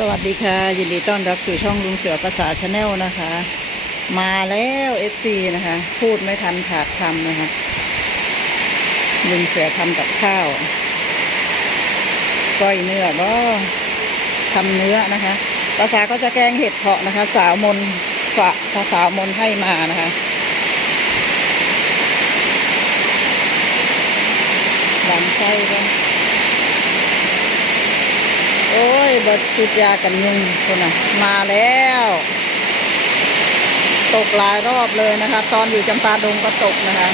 สวัสดีค่ะ ยินดีต้อนรับสู่ช่องลุงเสือภาษาชาแนลนะคะ มาแล้วเอฟซีนะคะ พูดไม่ทันขาดคำนะคะลุงเสือทำกับข้าวก้อยเนื้อก็ทำเนื้อนะคะ ภาษาก็จะแกงเห็ดเพาะนะคะ สาวมนฝะภาษาวมนให้มานะคะ หวานไส้ก็ อ้ยบดจุดยากันยุงคนน่ะ มาแล้ว ตกหลายรอบเลยนะคะ ตอนอยู่จำปาดงก็ตกนะคะ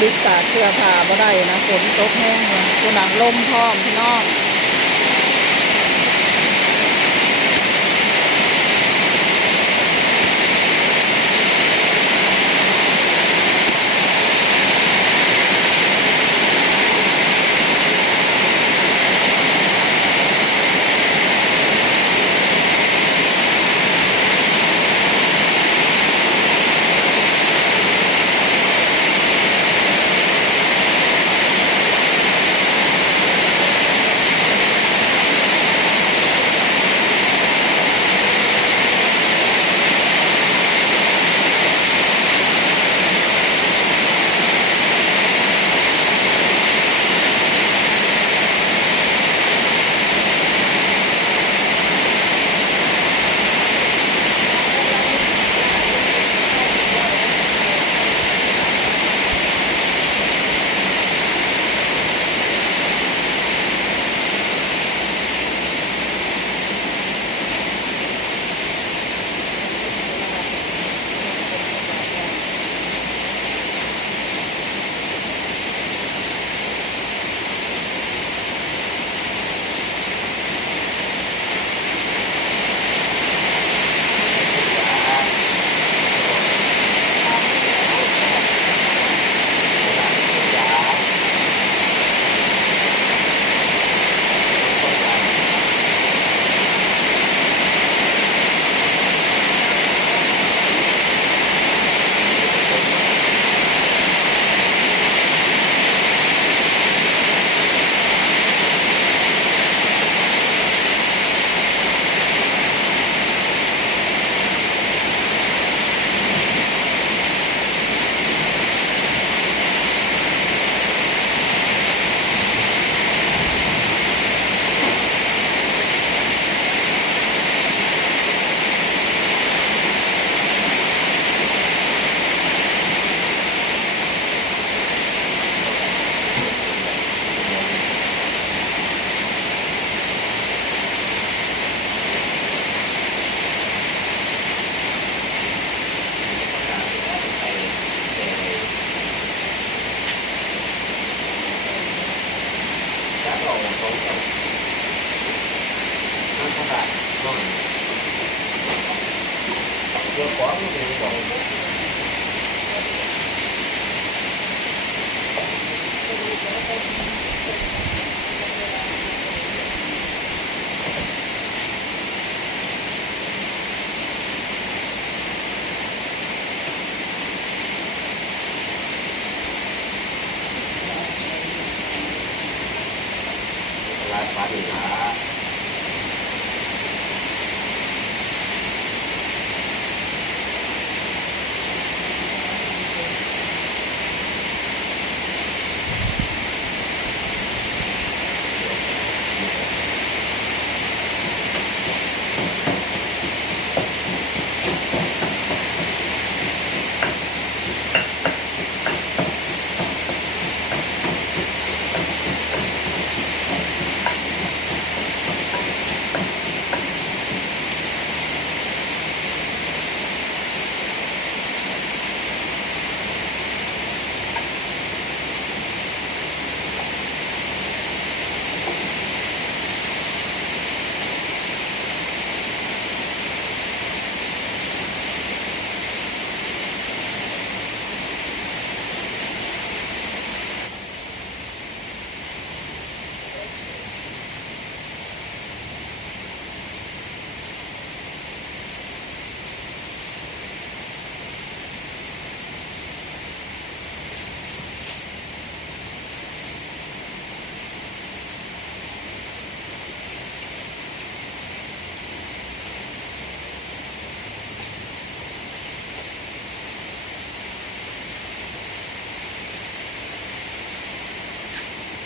ดิกตาเสื้อผ้าบ่ได้นะฝนตกแห้งเลยคนหนังลมพร้อมพี่น้อง 放一个黄金的。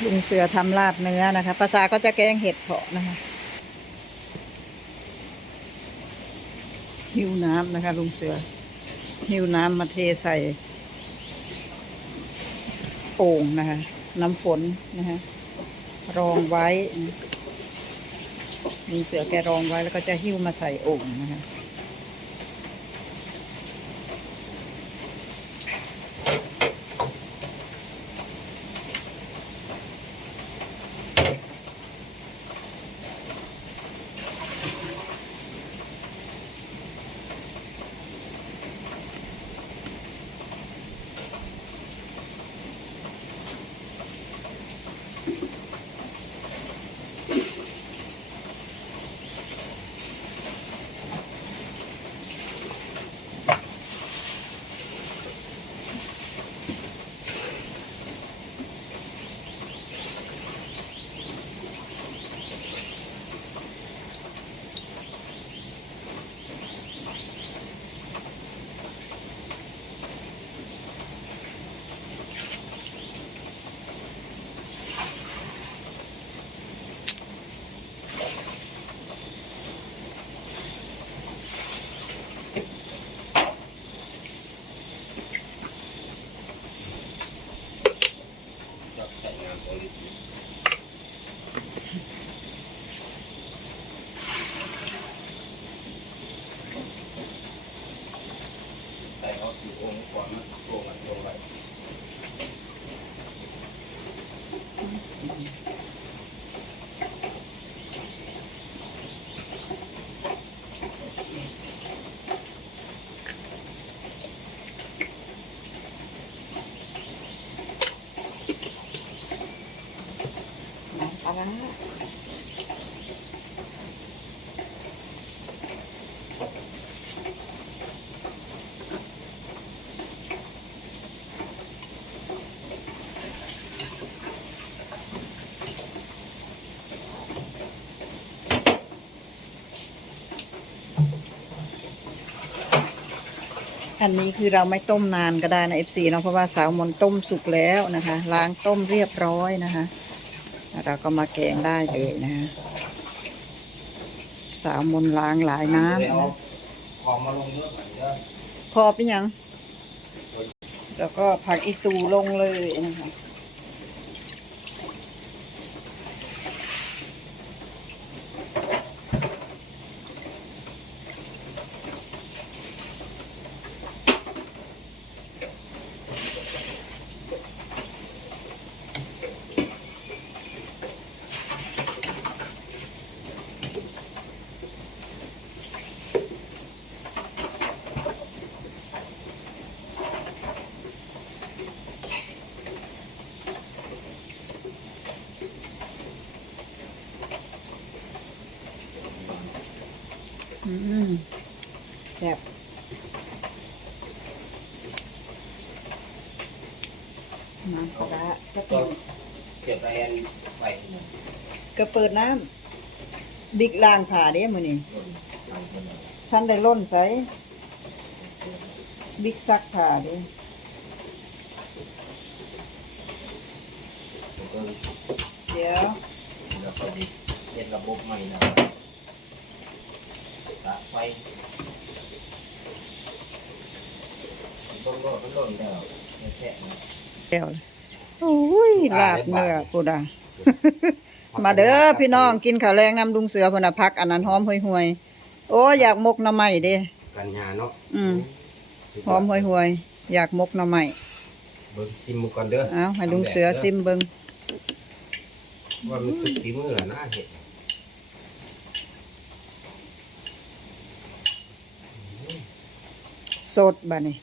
ลุงเสือทำลาบเนื้อนะคะภาษาก็จะแกงเห็ดเผาะนะคะหิวน้ำนะคะ ลุงเสือหิวน้ำมาเทใส่โอ่งนะคะ น้ำฝนนะคะรองไว้ลุงเสือแกรองไว้แล้วก็จะหิ้วมาใส่โอ่งนะคะ จับใส่งานโอลิสใส่เขาสีองค์ก่อนนะโชว์มันโชว์ไว้ น้ำปลาร้า อันนี้คือเราไม่ต้มนานก็ได้นะ FC เนาะเพราะว่าสาวมนต้มสุกแล้วนะคะ ล้างต้มเรียบร้อยนะคะ เราก็มาแกงได้เลยนะฮะสาวมนล้างหลายน้ำเดี๋ยวนะเอาของมาลงเยอะหน่อยเด้อพอเป็นยัง แล้วก็ผักอีตูลงเลยนะคะ น้ำปลาร้าก็ก็เปิดเก็บแอนไว้ก็เปิดน้ำบิ๊กล้างผ่าเด้มือนี่ท่านได้ล่นใส่บิ๊กซักผ่าเด้แล้วก็เดี๋ยวแล้วก็มีเฮ็ดระบบใหม่นะตากไฟต้นโลด ต้นโลดแล้วแค่ๆนะเดี๋ยวโอ้ยลาบเนื้อกูดามาเด้อพี่น้องกินข้าวแรงน้ำดุงเสือพนนะพักอันนั้นหอมห่วยๆโอ้อยากมกหน่อไม้เด้กันยาเนาะอืมหอมห่วยๆอยากมกหน่อไม้เบิ่งซิมก่อนเด้อเอาให้ลุงเสือซิมเบิงว่ามันคือฝีมือล่ะนะเฮ็ดสดบ่นี่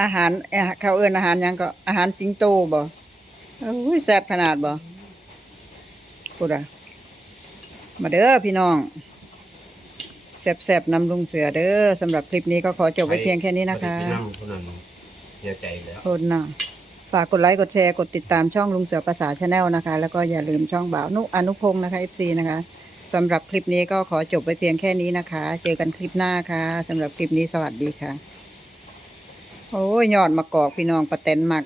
อาหารเอ่อเขาเอิ้นอาหารหยังก็อาหารสิงโตบ่โอ้ยแซ่บขนาดบ่พูดอะมาเด้อพี่น้องแซ่บๆนำลุงเสือเด้อสำหรับคลิปนี้ก็ขอจบไว้เพียงแค่นี้นะคะไปกินน้ำคนนั้นเสียใจแล้วคนน่ะฝากกดไลค์กดแชร์กดติดตามช่องลุงเสือภาษาชาแนลนะคะ แล้วก็อย่าลืมช่องบ่าวนุอนุพงศ์นะคะ FC นะคะสำหรับคลิปนี้ก็ขอจบไปเพียงแค่นี้นะคะ เจอกันคลิปหน้าค่ะสำหรับคลิปนี้สวัสดีค่ะ โอ้ยยอดมะกอกพี่น้องประเต็นมัก